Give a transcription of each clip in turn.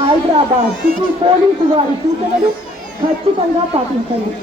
Hyderabad city police వారి సూచనలు ఖచ్చితంగా పాటించండి.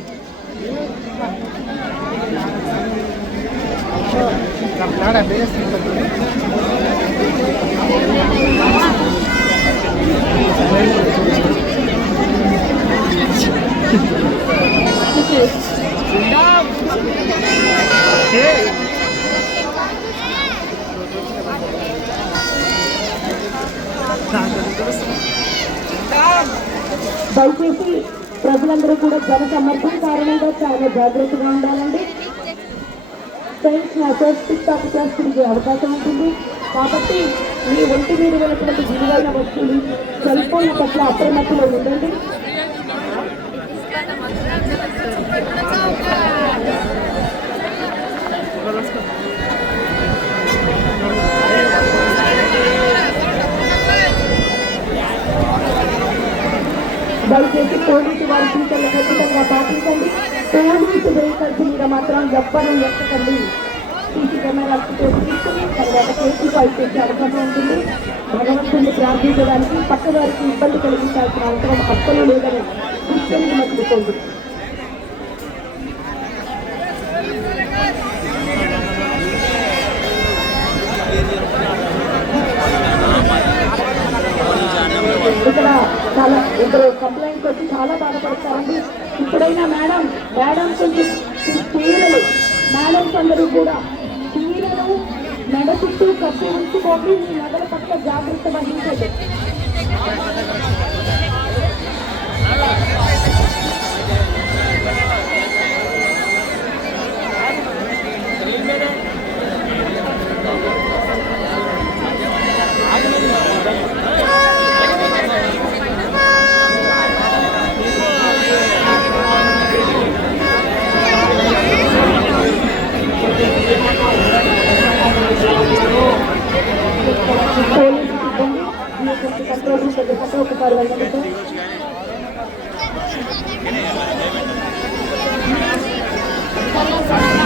దయచేసి ప్రజలందరూ కూడా జన సమర్థం కారణంగా చాలా జాగ్రత్తగా ఉండాలండి. ఫ్రెండ్స్ పిక్ టాప్ తిరిగే అవకాశం ఉంటుంది కాబట్టి మీ ఒంటి మీద ఉన్నటువంటి విలువైన వస్తువులు సెల్ ఫోన్ల పట్ల అప్రమత్తులో ఉండండి. దయచేసి పోలీసు వారి సూచనలు ఖచ్చితంగా పాటించండి. పోలీసు వెహికల్స్ మీద మాత్రం ఎవ్వరూ ఎక్కకండి. సీసీ కెమెరాస్ తీసుకుని తర్వాత కేసు ఫైల్ చేసే అవకాశం ఉంటుంది. భగవంతుని ప్రార్థించడానికి పక్క వారికి ఇబ్బంది కలిగించాల్సిన అవసరం అస్సలు లేదని దృష్టిని మర్చిపోండి. ఇక్కడ చాలా ఇద్దరు కంప్లైంట్స్ వచ్చి చాలా బాధపడతారండి. ఇప్పుడైనా మేడం కొంచెం చీరలు మేడమ్స్ అందరూ కూడా చీరలు మెడ చుట్టూ కప్పి ఉంచుకోండి. మీ నగల పట్ల జాగ్రత్త వహించండి.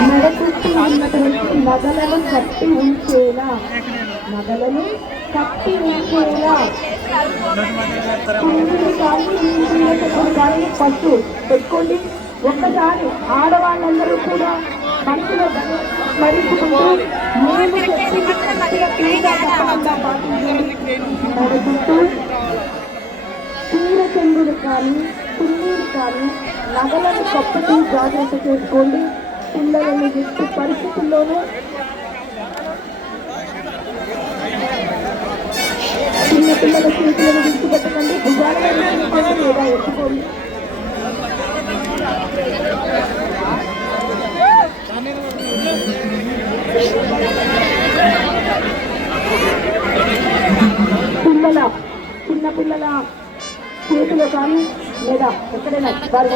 మెడ చుట్టూ ఉన్నటువంటి నగలను కట్టి ఉంచేలా ఫస్ట్ పెట్టుకోండి. ఒక్కసారి ఆడవాళ్ళందరూ కూడా మనసులో స్మరించుకుంటూ మేము మెడ చుట్టూ చీర చెంగులు కానీ తున్నీరు కానీ నగలను కప్పుతూ జాగ్రత్త చేసుకోండి. పిల్లలను ఎట్టి పరిస్థితుల్లోనూ చిన్న పిల్లల చేతులను విడిచిపెట్టకండి. భుజాలను లేదా ఎత్తుకోండి. చిన్న పిల్లల చేతిలో కానీ లేదా ఎక్కడైనా వారి